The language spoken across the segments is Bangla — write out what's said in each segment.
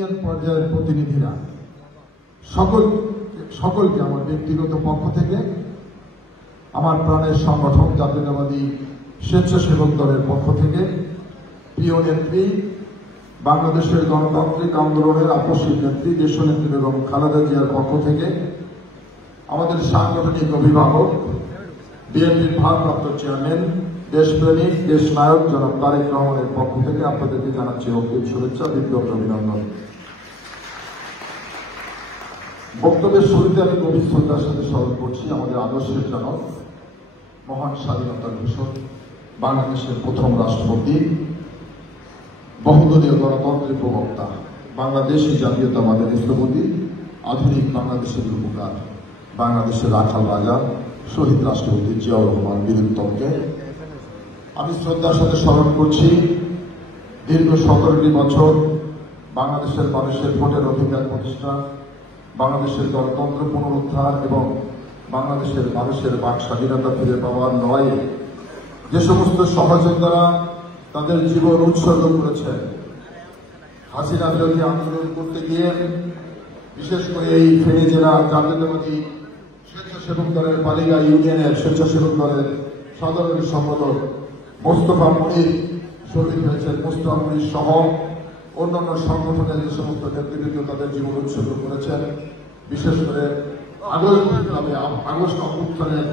ইউনিয়ন পর্যায়ের প্রতিনিধিরা সকলকে আমার ব্যক্তিগত পক্ষ থেকে, আমার প্রাণের সংগঠন জাতীয়তাবাদী স্বেচ্ছাসেবক দলের পক্ষ থেকে, প্রিয় নেত্রী, বাংলাদেশের গণতান্ত্রিক আন্দোলনের আকস্মিক নেত্রী দেশনেত্রী বেগম খালেদা জিয়ার পক্ষ থেকে, আমাদের সাংগঠনিক অভিভাবক বিএনপির ভারপ্রাপ্ত চেয়ারম্যান, দেশপ্রেমিক দেশনায়ক জনাব তারেক রহমানের পক্ষ থেকে আপনাদেরকে জানাচ্ছি অগ্রিম শুভেচ্ছা, বিপ্লব অভিনন্দন। বক্তব্যের শুরুতে আমি গভীর শ্রদ্ধার সাথে স্মরণ করছি আমাদের আদর্শের জনক, মহান স্বাধীনতার ঘোষক, বাংলাদেশের প্রথম রাষ্ট্রপতি, বহুদলীয় গণতন্ত্রের প্রবক্তা, বাংলাদেশী জাতীয়তাবাদের স্থপতি, আধুনিক বাংলাদেশের রূপকার, বাংলাদেশের রাখাল রাজা, শহীদ রাষ্ট্রপতি জিয়াউর রহমান বীরুত্তমকে আমি শ্রদ্ধার সাথে স্মরণ করছি। দীর্ঘ 17টি বছর বাংলাদেশের মানুষের ভোটের অধিকার প্রতিষ্ঠা, বাংলাদেশের গণতন্ত্র পুনরুদ্ধার এবং বাংলাদেশের মানুষের বাক স্বাধীনতা ফিরে পাওয়ার লড়াইয়ে যে সমস্ত সহযোদ্ধারা তাদের জীবন উৎসর্গ করেছেন, হাসিনা বিরোধী আন্দোলন করতে গিয়ে বিশেষ করে এই ফেনী জেলা জাতীয়তাবাদী স্বেচ্ছাসেবক দলের বালিগা ইউনিয়নের স্বেচ্ছাসেবক দলের সাধারণ সম্পাদক মোস্তফা মনির শহীদ হয়েছেন, মোস্তফা মনির সহ অন্যান্য সংগঠনের যে সমস্ত নেতৃবৃন্দ তাদের জীবন উৎসর্গ করেছেন, বিশেষ করে আগস্ট অভ্যুত্থানের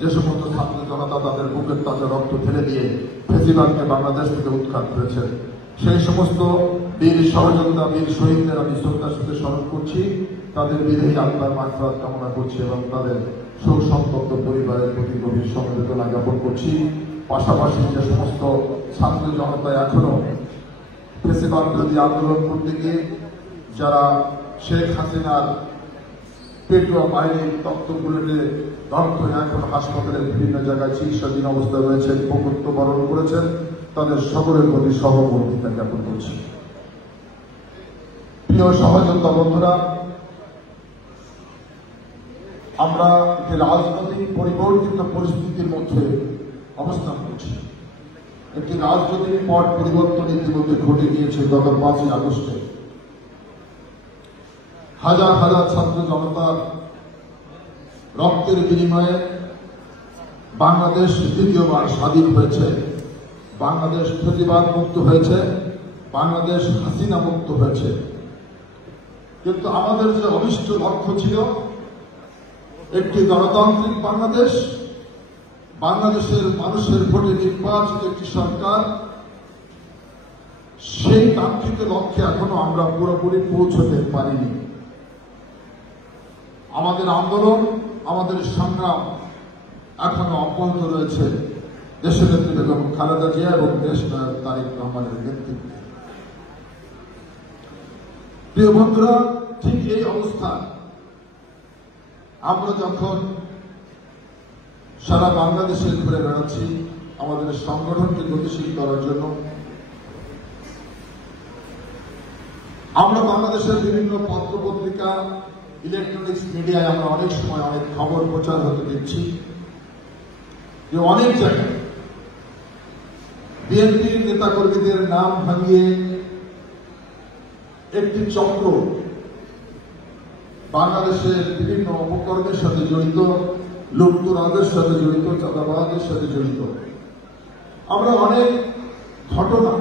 যে সমস্ত ছাত্র জনতা তাদের বুকের তাজা রক্ত ঢেলে দিয়ে ফেসিবাদকে বাংলাদেশ থেকে উৎখাত করেছেন, সেই সমস্ত বীর সহযোগিতা, বীর শহীদদের আমি শ্রদ্ধার সাথে স্মরণ করছি, তাদের বিদেহী আত্মার মাগফিরাত কামনা করছি এবং তাদের শোক সন্তপ্ত পরিবারের প্রতি গভীর সমবেদনা জ্ঞাপন করছি। পাশাপাশি যে সমস্ত ছাত্র জনতা এখনো ফেসিবাদ বিরোধী আন্দোলন করতে গিয়ে যারা শেখ হাসিনার পেটুয়া বাহিনীর তত্ত্ব বুলেটে দগ্ধ হয়ে এখন হাসপাতালের বিভিন্ন জায়গায় চিকিৎসাধীন অবস্থায় রয়েছেন, প্রকৃত বরণ করেছেন, তাদের সকলের প্রতি সহমর্মিতা জ্ঞাপন করছি। প্রিয় সহযোদ্ধা বন্ধুরা, আমরা একটি রাজনৈতিক পরিবর্তিত পরিস্থিতির মধ্যে অবস্থান করছি। একটি রাজনৈতিক পট পরিবর্তন ইতিমধ্যে ঘটে গিয়েছে। গত 5ই আগস্টে হাজার হাজার ছাত্র জনতার রক্তের বিনিময়ে বাংলাদেশ দ্বিতীয়বার স্বাধীন হয়েছে, বাংলাদেশ ফেসিবাদ মুক্ত হয়েছে, বাংলাদেশ হাসিনা মুক্ত হয়েছে। কিন্তু আমাদের যে অভিষ্ট লক্ষ্য ছিল একটি গণতান্ত্রিক বাংলাদেশ, বাংলাদেশের মানুষের ভোটে নির্বাচিত একটি সরকার, সেই কাঙ্ক্ষিত লক্ষ্যে এখনো আমরা পুরোপুরি পৌঁছতে পারিনি। আমাদের আন্দোলন, আমাদের সংগ্রাম এখনো অব্যাহত রয়েছে দেশনেত্রী বেগম খালেদা জিয়া এবং দেশনায়ক তারেক রহমানের নেতৃত্বে। প্রিয় বন্ধুরা, ঠিক এই অবস্থা আমরা যখন সারা বাংলাদেশে ঘুরে বেড়াচ্ছি আমাদের সংগঠনকে গতিশীল করার জন্য, আমরা বাংলাদেশের বিভিন্ন পত্র পত্রিকা, ইলেকট্রনিক্স মিডিয়ায় আমরা অনেক সময় অনেক খবর প্রচার হতে দেখছি যে অনেক জায়গায় বিএনপির নেতাকর্মীদের নাম ভাঙিয়ে একটি চক্র বাংলাদেশের বিভিন্ন অপকর্মের সাথে জড়িত, লুপ্তরাজের সাথে জড়িত, চাঁদাবাজের সাথে জড়িত। আমরা অনেক ঘটনা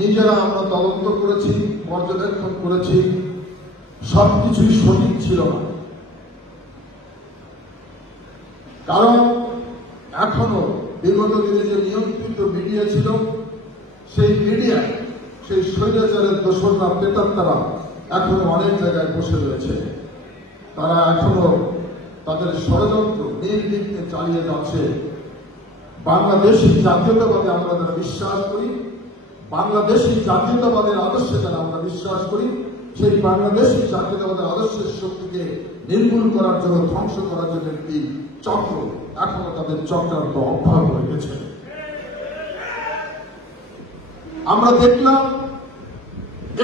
নিজেরা আমরা তদন্ত করেছি, পর্যবেক্ষণ করেছি, সবকিছুই সঠিক ছিল না। কারণ এখনো বিগত দিনে যে নিয়ন্ত্রিত মিডিয়া ছিল, সেই মিডিয়ায় সেই স্বৈরাচারের দোসররা, প্রেতাত্মারা এখনো অনেক জায়গায় বসে রয়েছে। তারা এখনো তাদের ষড়যন্ত্র নির্বিঘ্নে চালিয়ে যাচ্ছে। বাংলাদেশী জাতীয়তাবাদে আমরা যারা বিশ্বাস করি, বাংলাদেশী জাতীয়তাবাদের আদর্শে যারা আমরা বিশ্বাস করি, সেই বাংলাদেশী জাতীয়তাবাদের আদর্শের শক্তিকে নির্মূল করার জন্য, ধ্বংস করার জন্য একটি চক্র এখনো তাদের চক্রান্ত অব্যাহত রেখেছে। আমরা দেখলাম,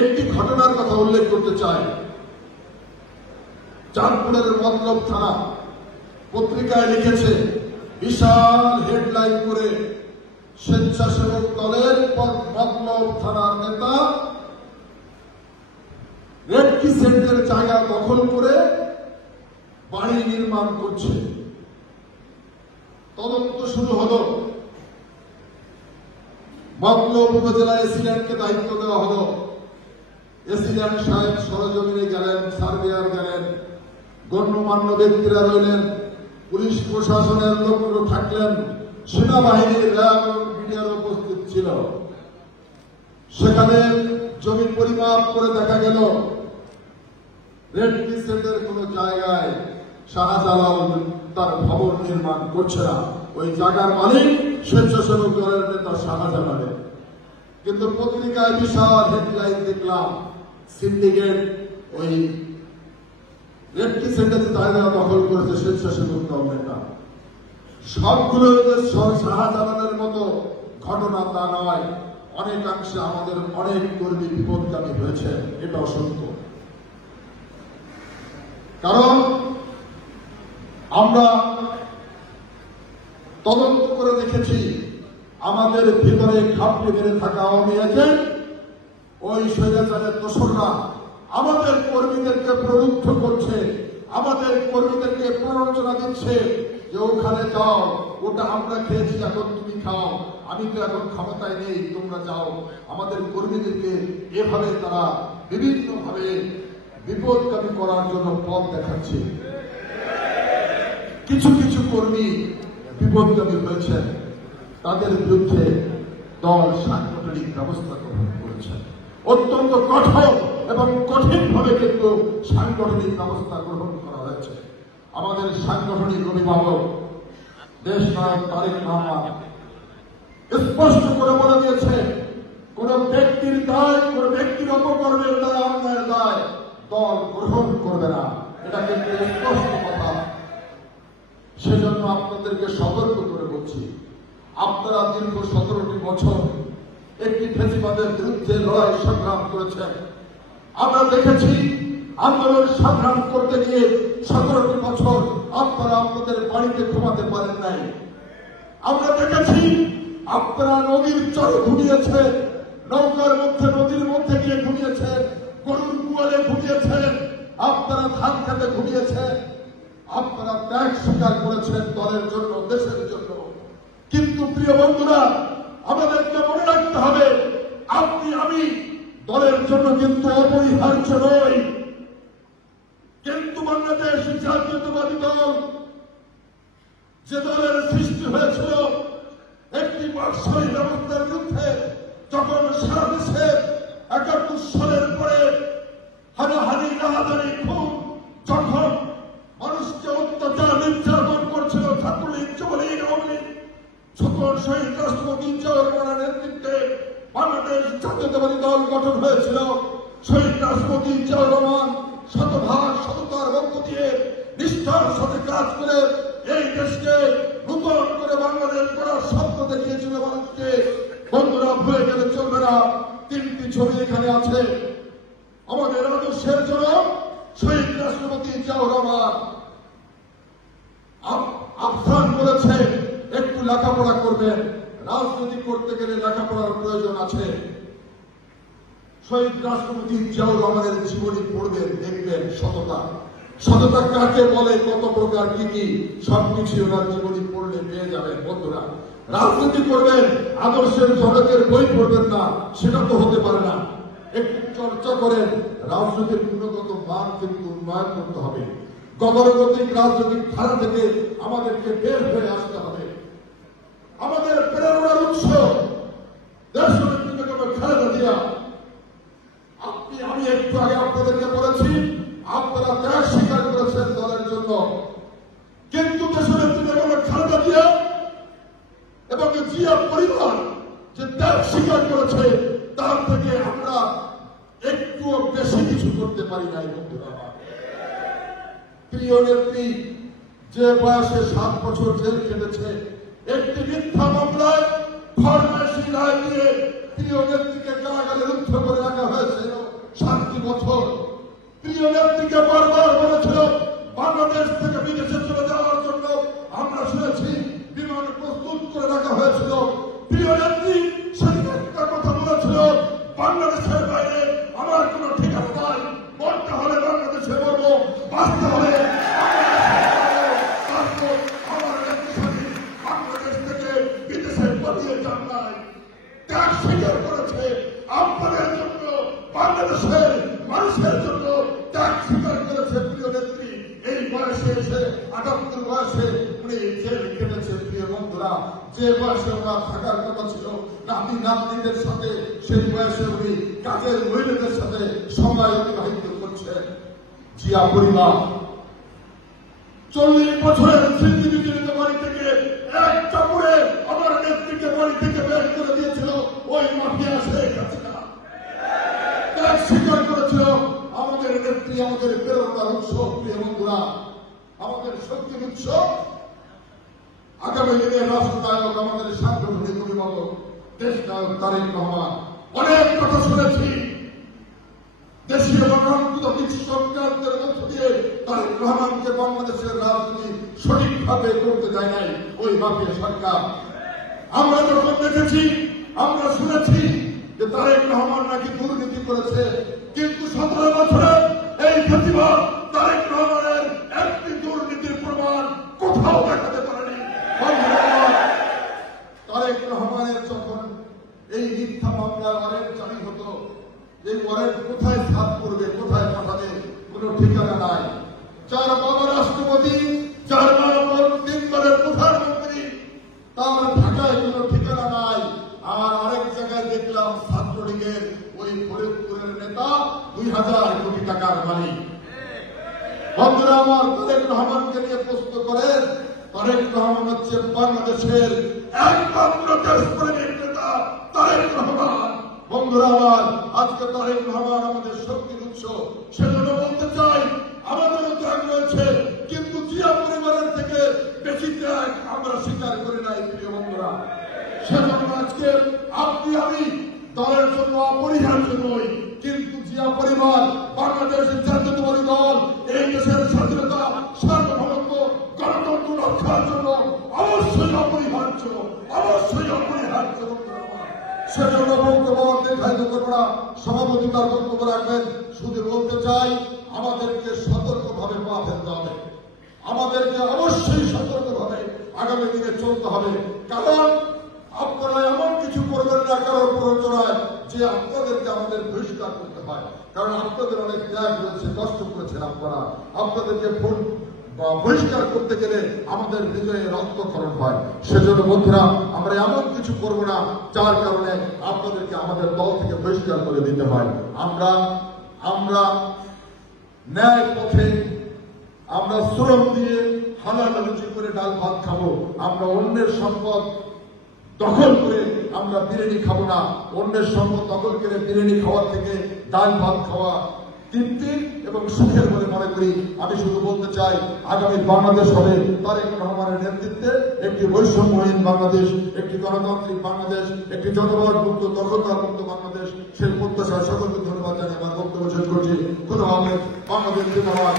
একটি ঘটনার কথা উল্লেখ করতে চাই। চাঁদপুরের মতলব থানা পত্রিকায় লিখেছে, বিশাল হেডলাইন করে, স্বেচ্ছাসেবক দলের মতলব থানার নেতা সেন্টের জায়গা দখল করে বাড়ি নির্মাণ করছে। তদন্ত শুরু হলো, মতলব উপজেলায় এসিল্যান্ডকে দায়িত্ব দেওয়া হলো। এসিল্যান্ড সাহেব সরজমিনে গেলেন, সার্ভেয়ার গেলেন, গণ্যমান্য ব্যক্তিরা রইলেন, পুলিশ প্রশাসনের লোকগুলো থাকলেন, সেনাবাহিনীর র্যাব এবং মিডিয়ার উপস্থিত ছিল। সেখানে জমি পরিমাপ করে দেখা গেল রেড ক্রিসেন্টের কোন জায়গায় শাহজালাল তার ভবন নির্মাণ করছে না। ওই জায়গার মালিক স্বেচ্ছাসেবক দলের নেতা শাহজালালের। কিন্তু পত্রিকায় বিশাল হেডলাইন দেখলাম, সিন্ডিকেট ওই রেড ক্রিসেন্টের জায়গা দখল করেছে স্বেচ্ছাসেবক দল নেতা। সবগুলো যে শাহজালালের মতো ঘটনা তা নয়, অনেকাংশে আমাদের অনেক কর্মী বিপদগামী হয়েছে, এটা অসত্য। কারণ আমরা তদন্ত করে দেখেছি, আমাদের ভিতরে খাপড়ে মেরে থাকা আওয়ামী এজেন্ট, ওই স্বৈরাচারের দোসররা আমাদের কর্মীদেরকে প্রলুব্ধ করছে, আমাদের কর্মীদেরকে প্ররোচনা দিচ্ছে যে ওখানে যাও, ওটা আমরা খেয়েছি, এখন তুমি খাও, আমি তো এখন ক্ষমতায় নেই, তোমরা যাও। আমাদের কর্মীদেরকে এভাবে তারা বিভিন্নভাবে বিপদগামী করার জন্য পথ দেখাচ্ছে। কিছু কিছু কর্মী বিপদগামী হয়েছেন, তাদের বিরুদ্ধে দল সাংগঠনিক ব্যবস্থা গ্রহণ করেছে। অত্যন্ত কঠোর এবং কঠিনভাবে কিন্তু সাংগঠনিক ব্যবস্থা গ্রহণ করা হয়েছে। আমাদের সাংগঠনিক অভিভাবক দেশ নায়ক তারেক রহমান স্পষ্ট করে বলে দিয়েছে, কোন ব্যক্তির দায়, কোন ব্যক্তির অপকর্মের দায়, অন্যায়ের দায় দল গ্রহণ করবে না। এটা কিন্তু স্পষ্ট কথা। সেজন্য আপনাদেরকে সতর্ক করে বলছি, আপনারা দীর্ঘ 17টি বছর একটি ফ্যাসিবাদের বিরুদ্ধে লড়াই সংগ্রাম করেছেন। আমরা দেখেছি আন্দোলন সংগ্রাম করতে গিয়ে 17টি বছর আপনারা আপনাদের বাড়িতে ঘুমাতে পারেন নাই। আমরা দেখেছি আপনারা নদীর চরে ঘুমিয়েছেন, নৌকার মধ্যে নদীর মধ্যে গিয়ে ঘুমিয়েছেন, গরুর গোয়ালে ঘুমিয়েছেন, আপনারা ধান খেতে ঘুমিয়েছেন, আপনারা ত্যাগ স্বীকার করেছেন দলের জন্য, দেশের জন্য। কিন্তু প্রিয় বন্ধুরা, আমাদেরকে মনে রাখতে হবে, আপনি আমি দলের জন্য কিন্তু অপরিহার্য নই। কিন্তু বাংলাদেশ জাতীয়তাবাদী দল, যে দলের সৃষ্টি হয়েছিল একটি বাকশালী ব্যবস্থার বিরুদ্ধে, যখন সারা দেশে 71 সালের পরে হানাহানি, রাহাজানি, খুন, যখন মানুষকে অত্যাচার নির্যাতন করছিল ছাত্রলীগ, যুবলীগ, আওয়ামী লীগ, যখন শহীদ রাষ্ট্রপতি জিয়াউর রহমানের নেতৃত্বে বাংলাদেশ জাতীয়তাবাদী দল গঠন হয়েছিল, শহীদ রাষ্ট্রপতি জিয়াউর রহমান শতভাগ সততার মধ্য দিয়ে নিষ্ঠার সাথে কাজ করে এই দেশকে নূতন করে বাংলাদেশ করার স্বপ্ন দেখিয়েছিল মানুষকে। বন্ধুরা, ভুলে গেলে চলবে না, 3টি ছবি এখানে আছে। আমাদের আদর্শের জন্য শহীদ রাষ্ট্রপতি জিয়াউর রহমান আহ্বান করেছে, একটু লেখাপড়া করবেন, রাজনীতি করতে গেলে লেখাপড়ার প্রয়োজন আছে। শহীদ রাষ্ট্রপতি জিয়াউর রহমানের জীবনী পড়বেন, দেখবেন সততা। সততা কাকে বলে, কত প্রকার, কি কি, সবকিছু ওনার জীবনী পড়লে পেয়ে যাবেন। বন্ধুরা, রাজনীতি করবেন, আদর্শের জনকের বই পড়বেন না, সেটা তো হতে পারে না। একটু চর্চা করেন, রাজনীতির গুণগত মান কিন্তু উন্নয়ন করতে হবে। গতানুগতিক রাজনৈতিক ধারা থেকে আমাদেরকে বের হয়ে আসতে হবে। আমাদের প্রেরণার উৎস দেশনেত্রী বেগম খালেদা জিয়া। আমি একটু আগে আপনাদেরকে বলেছি, আপনারা ত্যাগ স্বীকার করেছেন দলের জন্য, কিন্তু দেশনেত্রী বেগম খালেদা জিয়া এবং জিয়া পরিবার যে ত্যাগ স্বীকার করেছে, তার থেকে আমরা একটুও বেশি কিছু করতে পারি নাই। বন্ধুরা, প্রিয় নেত্রী যে বয়সে 7 বছর জেল কেটেছে, একটি মিথ্যা মামলায় ফরমাসি রায় দিয়ে প্রিয় নেত্রীকে কারাগারে রুদ্ধ করে রাখা হয়েছিল 7টি বছর। প্রিয় নেত্রীকে বারবার বলেছিল বাংলাদেশ থেকে বিদেশে চলে যাওয়ার জন্য, আমরা শুনেছি বিমান প্রস্তুত করে রাখা হয়েছিল। প্রিয় নেত্রী সেদিন একটা কথা বলেছিল, বাংলাদেশের বাইরে আমার কোন ঠিকানা নাই, মরতে আসতে হবে। আমার নেতৃত্বাধীন বাংলাদেশ থেকে বিদেশে পালিয়ে যান নাই, ত্যাগ স্বীকার করেছে আপনাদের জন্য, বাংলাদেশের মানুষের জন্য ত্যাগ স্বীকার করেছে। প্রিয় নেত্রী এই বয়সে এসে ৭৮ বয়সে উনি জেল কেটেছে। প্রিয় বন্ধুরা, যে বয়সে ওনার থাকার কথা ছিল নাতি নাতনিদের সাথে, সেই বয়সে উনি কাজের মহিলাদের সাথে সময় অতিবাহিত করছে। জিয়া পরিবার ৪০ বছরের স্মৃতিবিজড়িত বাড়ি থেকে এক চাপুরে আমার নেত্রীকে বাড়ি থেকে বের করে দিয়েছিল ওই মাফিয়া শেখ হাসিনা। ত্যাগ স্বীকার করেছিল আমাদের নেত্রী, আমাদের প্রেরণার উৎস। প্রিয় বন্ধুরা, আমাদের শক্তির উৎস আগামী দিনের রাষ্ট্রনায়ক, আমাদের সাংগঠনিক অভিভাবক দেশ নায়ক তারেক রহমান। অনেক কথা শুনেছি, দেশীয় গণতান্ত্রিক সংক্রান্তের মধ্য দিয়ে তারেক রহমানকে বাংলাদেশের রাজনীতি সঠিকভাবে করতে দেয় নাই ওই মাফিয়া সরকার। আমরা যখন দেখেছি, আমরা শুনেছি যে তারেক রহমান নাকি দুর্নীতি করেছে, কিন্তু ১৭ বছরে এই ফ্যাসিবাদ তারেক রহমানের একটি দুর্নীতির প্রমাণ কোথাও দেখাতে পারেনি। তারেক রহমানের যখন এই মিথ্যা মামলার ওয়ারেন্ট জারি হতো, এই ওয়ারেন্ট কোথায় ছাপ করবে, কোথায় পাঠাবে, কোন ঠিকানা নাই। যার বাবা রাষ্ট্রপতি, যার বাবা ৩ বারের প্রধানমন্ত্রী, তার ঢাকায় কোন ঠিকানা নাই। আর আরেক জায়গায় দেখলাম ছাত্রলীগের ওই ফরিদপুরের নেতা ২০০০ কোটি টাকার মালিক। বন্ধুরা আমার, তারেক রহমানকে নিয়ে প্রশ্ন করেন, তারেক রহমান হচ্ছে বাংলাদেশের একমাত্র দেশপ্রেমিক নেতা তারেক রহমান। বন্ধুরা আমার, আজকে তারেক রহমান আমাদের শক্তির উৎস। সেজন্য বলতে চাই, আমাদেরও ত্যাগ রয়েছে, কিন্তু জিয়া পরিবারের থেকে বেশি ত্যাগ আমরা স্বীকার করি নাই। প্রিয় বন্ধুরা, সেজন্য আজকে আপনি আমি দলের জন্য অপরিহার্য নই, কিন্তু জিয়া পরিবার বাংলাদেশের জাতীয়তাবাদী দল এই দেশের স্বাধীনতা, সার্বভৌমত্ব, গণতন্ত্র রক্ষার জন্য অবশ্যই অপরিহার্য, অবশ্যই অপরিহার্য। সেজন্য বক্তব্য দীর্ঘায়িত করব না, সভাপতি তার বক্তব্য রাখবেন। শুধু বলতে চাই, আমাদেরকে সতর্কভাবে পা ফেলতে হবে, আমাদেরকে অবশ্যই সতর্কভাবে আগামী দিনে চলতে হবে। কারণ আপনারা এমন কিছু করবেন না কারোর প্ররোচনায় যে আপনাদেরকে আমাদের বহিষ্কার করতে হয়। কারণ আপনাদের অনেক ত্যাগ রয়েছে, কষ্ট করেছেন আপনারা। আপনাদেরকে বহিষ্কার করতে গেলে আমাদের হৃদয়ে রক্তক্ষরণ হয়। সেজন্য বন্ধুরা, আমরা এমন কিছু করব না যার কারণে আপনাদেরকে আমাদের দল থেকে বহিষ্কার করে দিতে হয়। আমরা ন্যায় পথে, আমরা শ্রম দিয়ে হালালালুচি করে ডাল ভাত খাবো। আমরা অন্যের সম্পদ দখল করে আমরা বিরিয়ানি খাবো না। অন্যের সম্পদ দখল করে বিরিয়ানি খাওয়ার থেকে ডাল ভাত খাওয়া তৃপ্তি এবং সুখের বলে মনে করি। আমি শুধু বলতে চাই, আগামী বাংলাদেশ হবে তারেক রহমানের নেতৃত্বে একটি বৈষম্যহীন বাংলাদেশ, একটি গণতান্ত্রিক বাংলাদেশ, একটি জনগণ মুক্ত, দখলদার মুক্ত বাংলাদেশ। সেই প্রত্যাশায় সকলকে ধন্যবাদ জানিয়ে আমার বক্তব্য শেষ করছি। খোদা হাফেজ। বাংলাদেশ জিন্দাবাদ।